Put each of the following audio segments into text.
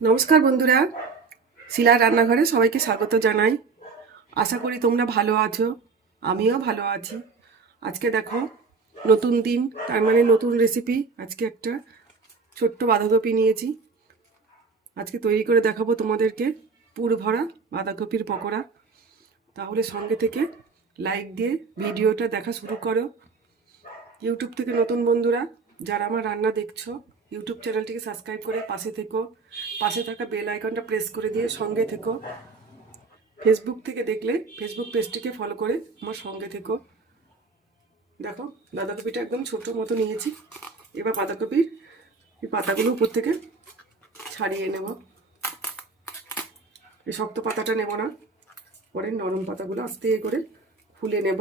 নমস্কার বন্ধুরা। শিলার রান্নাঘরে সবাইকে স্বাগত জানাই। আশা করি তোমরা ভালো আছো, আমিও ভালো আছি। আজকে দেখো, নতুন দিন, তার মানে নতুন রেসিপি আজকে একটা ছোট্ট বাঁধাকপি নিয়েছি। আজকে তৈরি করে দেখাবো তোমাদেরকে পুর ভরা বাঁধাকপির পকোড়া। তাহলে সঙ্গে থেকে লাইক দিয়ে ভিডিওটা দেখা শুরু করো। ইউটিউব থেকে নতুন বন্ধুরা, যারা আমার রান্না দেখছ ইউটিউব চ্যানেলটিকে সাবস্ক্রাইব করে পাশে থেকো। পাশে থাকা বেল আইকনটা প্রেস করে দিয়ে সঙ্গে থেকো। ফেসবুক থেকে দেখলে ফেসবুক পেজটিকে ফলো করে আমার সঙ্গে থেকো। দেখো, বাঁধাকপিটা একদম ছোটো মতো নিয়েছি। এবার বাঁধাকপির এই পাতাগুলো উপর থেকে ছাড়িয়ে নেব। এই শক্ত পাতাটা নেব না। পরে নরম পাতাগুলো আস্তে করে ফুলে নেব।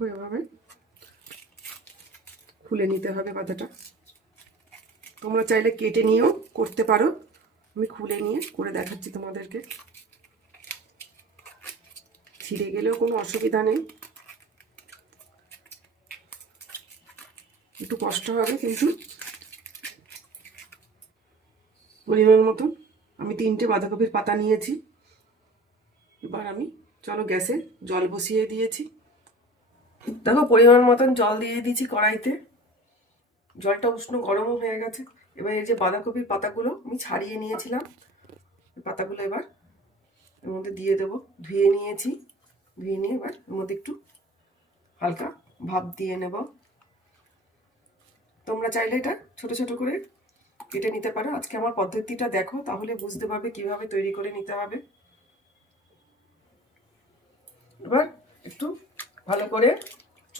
দেখো এভাবে খুলে নিতে হবে পাতাটা। তোমরা চাইলে কেটে নিয়েও করতে পারো। আমি খুলে নিয়ে করে দেখাচ্ছি তোমাদেরকে। ছিঁড়ে গেলেও কোনো অসুবিধা নেই। একটু কষ্ট হবে কিন্তু। পরিমাণ মতো আমি তিনটে বাঁধাকপির পাতা নিয়েছি। এবার আমি, চলো গ্যাসে জল বসিয়ে দিয়েছি। দেখো, পরিমাণ মতন জল দিয়ে দিয়েছি কড়াইতে। জলটা উষ্ণ গরমও হয়ে গেছে। এবার এই যে বাঁধাকপির পাতাগুলো আমি ছাড়িয়ে নিয়েছিলাম। পাতাগুলো এবার এর মধ্যে দিয়ে দেবো। ধুয়ে নিয়েছি। ধুয়ে নিয়ে এবার এর মধ্যে একটু হালকা ভাপ দিয়ে নেব। তোমরা চাইলে এটা ছোট ছোট করে কেটে নিতে পারো। আজকে আমার পদ্ধতিটা দেখো, তাহলে বুঝতে পারবে কীভাবে তৈরি করে নিতে হবে। এবার একটু ভালো করে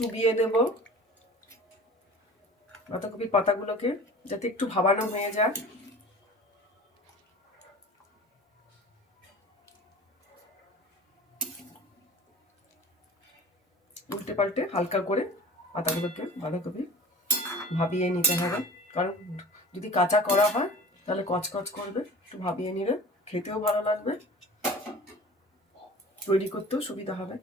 চুবিয়ে দেব। বাঁধাকপির পাতাগুলোকে যাতে একটু ভাবানো হয়ে যায়। উল্টে পাল্টে হালকা করে পাতাগুলোকে বাঁধাকপি ভাবিয়ে নিতে হবে। কারণ যদি কাঁচা করা হয়, তাহলে কচকচ করবে, একটু ভাবিয়ে নিলে খেতেও ভালো লাগবে। তৈরি করতেও সুবিধা হবে।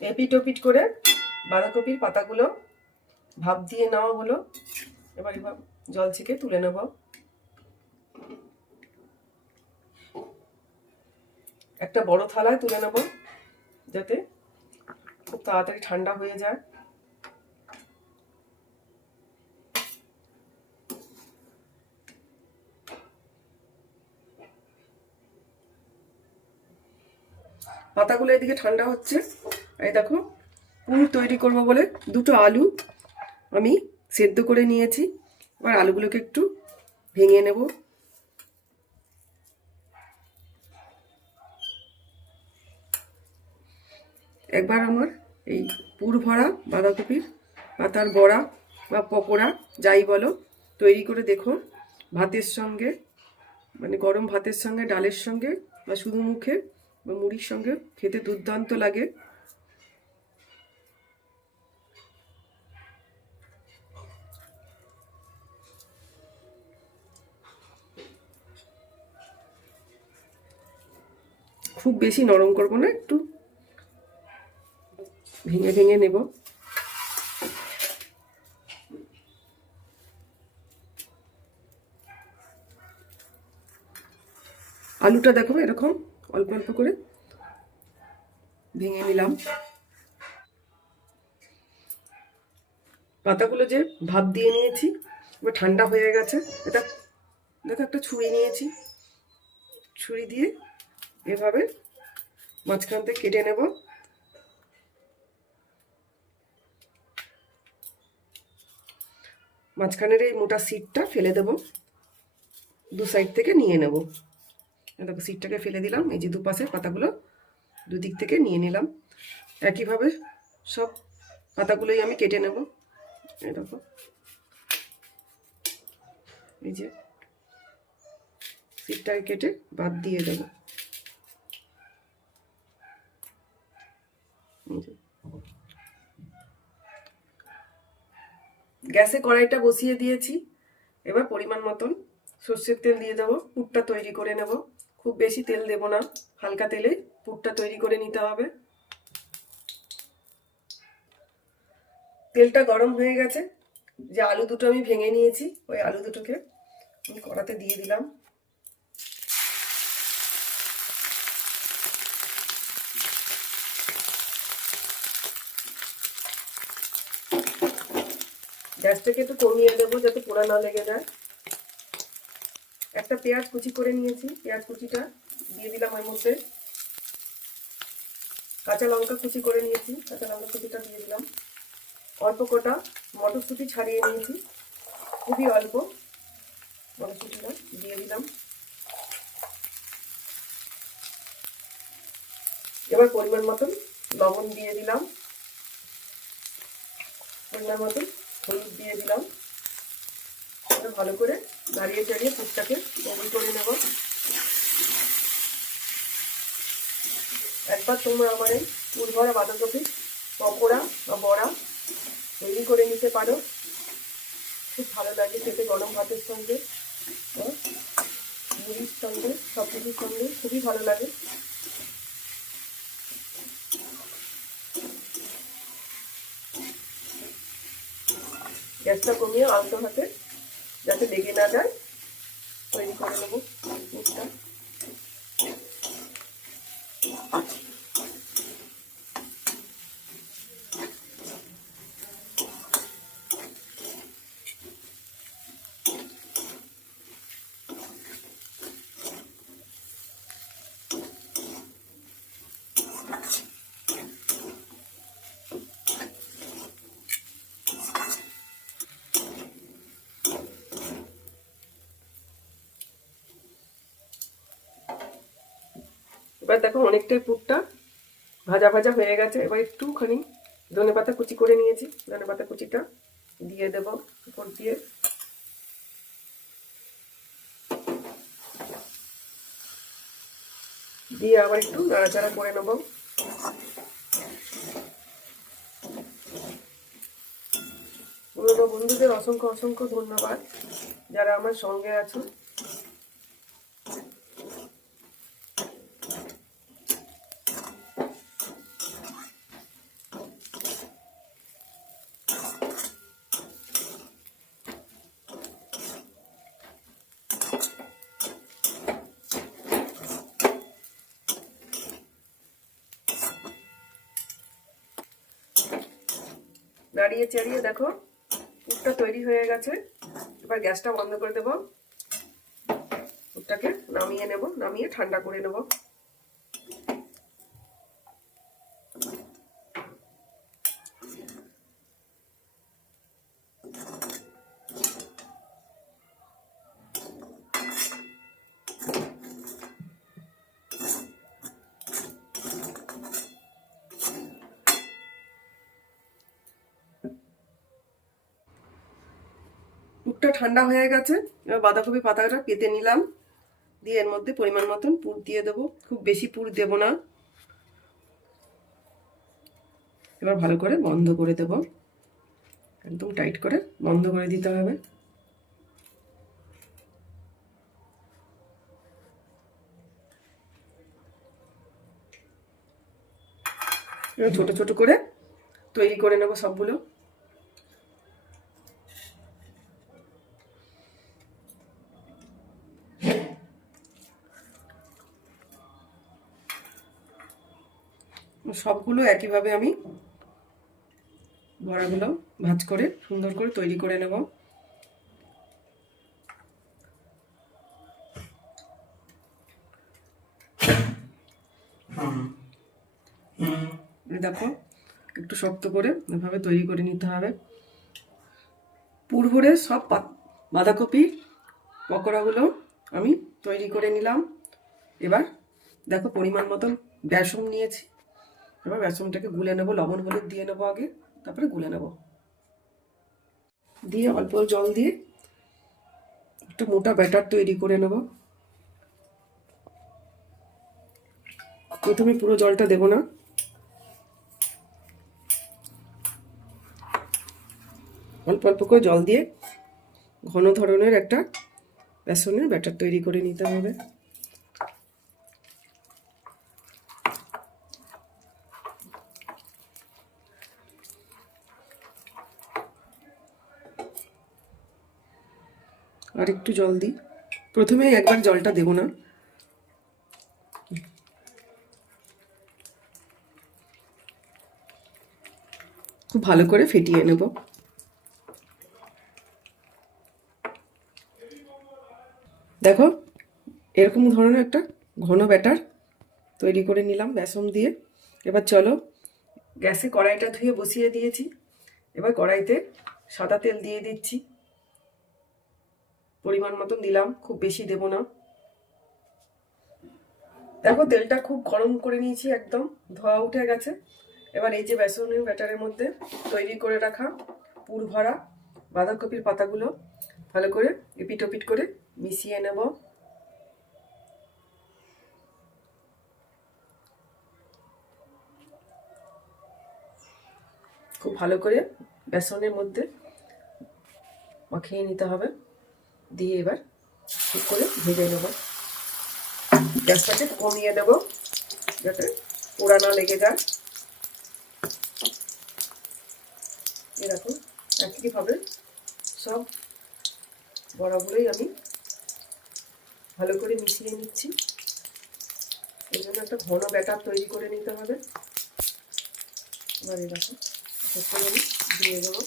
এপিট ওপিট করে বাঁধাকপির পাতাগুলো ভাপ দিয়ে নেওয়া হলো। এবার এবার জল ছেঁকে তুলে নেব। একটা বড় থালায় তুলে নেব যাতে খুব তাড়াতাড়ি ঠান্ডা হয়ে যায়। পাতাগুলো এদিকে ঠান্ডা হচ্ছে। এই দেখো, পুর তৈরি করব বলে দুটো আলু আমি সেদ্ধ করে নিয়েছি। এবার আলুগুলোকে একটু ভেঙে নেব। একবার আমার এই পুর ভরা বাঁধাকপির পাতার বড়া বা পকোড়া, যাই বলো, তৈরি করে দেখো। ভাতের সঙ্গে মানে গরম ভাতের সঙ্গে, ডালের সঙ্গে বা শুধু মুখে বা মুড়ির সঙ্গে খেতে দুর্দান্ত লাগে। খুব বেশি নরম করব না, একটু ভেঙে ভেঙে নেব। আলুটা দেখো এরকম, অল্প অল্প করে ভেঙে নিলাম। পাতাগুলো যে ভাপ দিয়ে নিয়েছি, এবার ঠান্ডা হয়ে গেছে, এটা দেখো একটা ছুরি নিয়েছি। ছুরি দিয়ে এভাবে মাঝখান থেকে কেটে নেব। মাঝখানের এই মোটা সিটটা ফেলে দেব। দু সাইড থেকে নিয়ে নেব। দেখো সিটটাকে ফেলে দিলাম। এই যে দুপাশে পাতাগুলো দুদিক থেকে নিয়ে নিলাম। একইভাবে সব পাতাগুলোই আমি কেটে নেব। দেখো। এই যে সিটটাকে কেটে বাদ দিয়ে দেবো। গ্যাসে কড়াইটা বসিয়ে দিয়েছি। এবার পরিমাণ মতন সর্ষের তেল দিয়ে দেবো। পুরটা তৈরি করে নেব। খুব বেশি তেল দেব না। হালকা তেলে পুরটা তৈরি করে নিতে হবে। তেলটা গরম হয়ে গেছে। যে আলু দুটো আমি ভেঙে নিয়েছি, ওই আলু দুটোকে আমি কড়াতে দিয়ে দিলাম। গ্যাসটাকে একটু কমিয়ে দেবো যাতে পোড়া না লেগে যায়। একটা পেঁয়াজ কুচি করে নিয়েছি, পেঁয়াজ কুচিটা দিয়ে দিলাম ওর মধ্যে। কাঁচা লঙ্কা কুচি করে নিয়েছি, কাঁচা লঙ্কা কুচিটা দিয়ে দিলাম। অল্প কটা মটরশুঁটি ছাড়িয়ে নিয়েছি, খুবই অল্প মটরশুঁটিটা দিয়ে দিলাম। এবার পরিমাণ মতন লবণ দিয়ে দিলাম। পরিমাণ মতন হলুদ দিয়ে দিলাম। ভালো করে দাঁড়িয়ে চাড়িয়ে পুরটাকে তৈরি করে নেব। একবার তোমরা আমার এই ভরা বাঁধাকপি, পকোড়া বা বড়া তৈরি করে নিতে পারো। খুব ভালো লাগে খেতে গরম ভাতের সঙ্গে ও মুড়ির সঙ্গে সব কিছুর সঙ্গে খুবই ভালো লাগে। গ্যাসটা কমিয়ে আলতো হাতে যাতে লেগে না যায়। তৈরি করে নেব। এবার দেখো অনেকটাই পুরটা ভাজা ভাজা হয়ে গেছে। এবার একটুখানি ধনে পাতা কুচি করে নিয়েছি। ধনে পাতা কুচিটা দিয়ে দেব উপর দিয়ে। দিয়ে আবার একটু নাড়াচাড়া করে নেব। বন্ধুদের অসংখ্য অসংখ্য ধন্যবাদ যারা আমার সঙ্গে আছো। নাড়িয়ে চাড়িয়ে দেখো, পুরটা তৈরি হয়ে গেছে। এবার গ্যাসটা বন্ধ করে দেবো। পুরটাকে নামিয়ে নেব, নামিয়ে ঠান্ডা করে নেব পুরটা ঠান্ডা হয়ে গেছে, এবার বাঁধাকপি পাতাটা পেতে নিলাম। দিয়ে এর মধ্যে পরিমাণ মতন পুর দিয়ে দেবো। খুব বেশি পুর দেব না। এবার ভালো করে বন্ধ করে দেব। একদম টাইট করে বন্ধ করে দিতে হবে। ছোট ছোট করে তৈরি করে নেব সবগুলো। সবগুলো একইভাবে আমি বড়াগুলো ভাজ করে, সুন্দর করে তৈরি করে নেব। দেখো, একটু শক্ত করে এভাবে তৈরি করে নিতে হবে। পুরভরে সব বাঁধাকপি, পকোড়াগুলো আমি তৈরি করে নিলাম। এবার দেখো পরিমাণ মতন বেসন নিয়েছি। এবার বেসনটাকে গুলে নেব, লবণ হলুদ দিয়ে নেব আগে, তারপরে গুলে নেব। দিয়ে অল্প জল দিয়ে একটু মোটা ব্যাটার তৈরি করে নেব। প্রথমে পুরো জলটা দেব না। অল্প অল্প করে জল দিয়ে ঘন ধরনের একটা বেসনের ব্যাটার তৈরি করে নিতে হবে। আর একটু জল দিই। প্রথমেই একবার জলটা দেবো না। খুব ভালো করে ফেটিয়ে নেব। দেখো, এরকম ধরনের একটা ঘন ব্যাটার তৈরি করে নিলাম বেসন দিয়ে। এবার চলো, গ্যাসে কড়াইটা ধুয়ে বসিয়ে দিয়েছি। এবার কড়াইতে সাদা তেল দিয়ে দিচ্ছি। পরিমাণ মতন দিলাম, খুব বেশি দেব না। দেখো, তেলটা খুব গরম করে নিয়েছি একদম, ধোয়া উঠে গেছে। এবার এই যে বেসনের ব্যাটারের মধ্যে তৈরি করে রাখা পুর ভরা বাঁধাকপির পাতাগুলো, ভালো করে এপিট ওপিট করে মিশিয়ে নেব। খুব ভালো করে বেসনের মধ্যে মাখিয়ে নিতে হবে। দিয়ে এবার ঠিক করে ভেজে নেব। গ্যাসটাকে কমিয়ে দেব যাতে পোড়া না লেগে যায়। এরকম একইভাবে সব বড়াগুলোই আমি ভালো করে মিশিয়ে নিচ্ছি। এই জন্য একটা ঘন ব্যাটার তৈরি করে নিতে হবে। এবার এরকম আমি দিয়ে দেবো।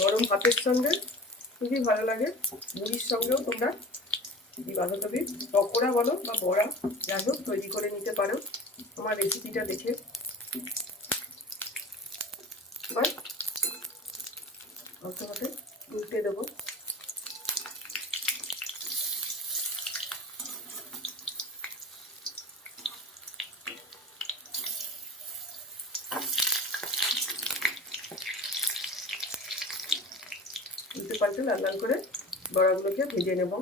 গরম ভাতের সঙ্গে খুবই ভালো লাগে। মুড়ির সঙ্গেও তোমরা এই বাঁধাকপির পকোড়া বলো বা বড়া, যাই হোক, তৈরি করে নিতে পারো। তোমার রেসিপিটা দেখে এবার অল্প হাতে উল্টে দেবো উল্টে পাল্টে লাল লাল করে বড়াগুলোকে ভেজে নেব।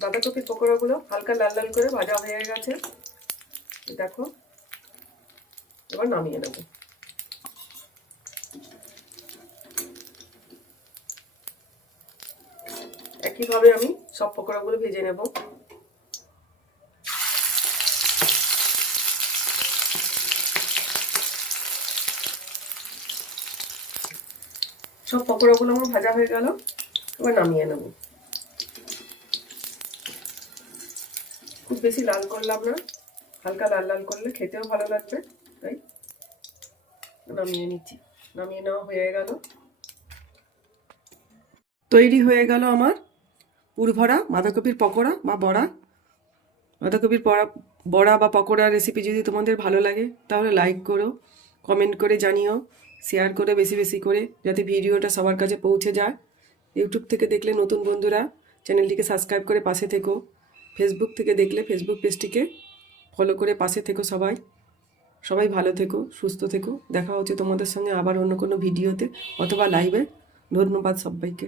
বাঁধাকপির পকোড়াগুলো হালকা লাল লাল করে ভাজা হয়ে গেছে। দেখো, এবার নামিয়ে নেব। একইভাবে আমি সব পকোড়াগুলো ভেজে নেব। সব পকোড়াগুলো আমার ভাজা হয়ে গেল, এবার নামিয়ে নেব। খুব বেশি লাল করলাম না, হালকা লাল লাল করলে খেতেও ভালো লাগবে, তাই নামিয়ে নিচ্ছি। নামিয়ে নেওয়া হয়ে গেল। তৈরি হয়ে গেল আমার পুরভরা বাঁধাকপির পকোড়া বা বড়া। বাঁধাকপির পড়া, বড়া বা পকোড়া রেসিপি যদি তোমাদের ভালো লাগে, তাহলে লাইক করো কমেন্ট করে জানিও। শেয়ার করে বেশি বেশি করে যাতে ভিডিওটা সবার কাছে পৌঁছে যায়। ইউটিউব থেকে দেখলে নতুন বন্ধুরা চ্যানেলটিকে সাবস্ক্রাইব করে পাশে থেকো। ফেসবুক থেকে দেখলে ফেসবুক পেজটিকে ফলো করে পাশে থেকো সবাই। সবাই ভালো থেকো, সুস্থ থেকো। দেখা হচ্ছে তোমাদের সঙ্গে আবার অন্য কোনো ভিডিওতে অথবা লাইভে ধন্যবাদ সবাইকে।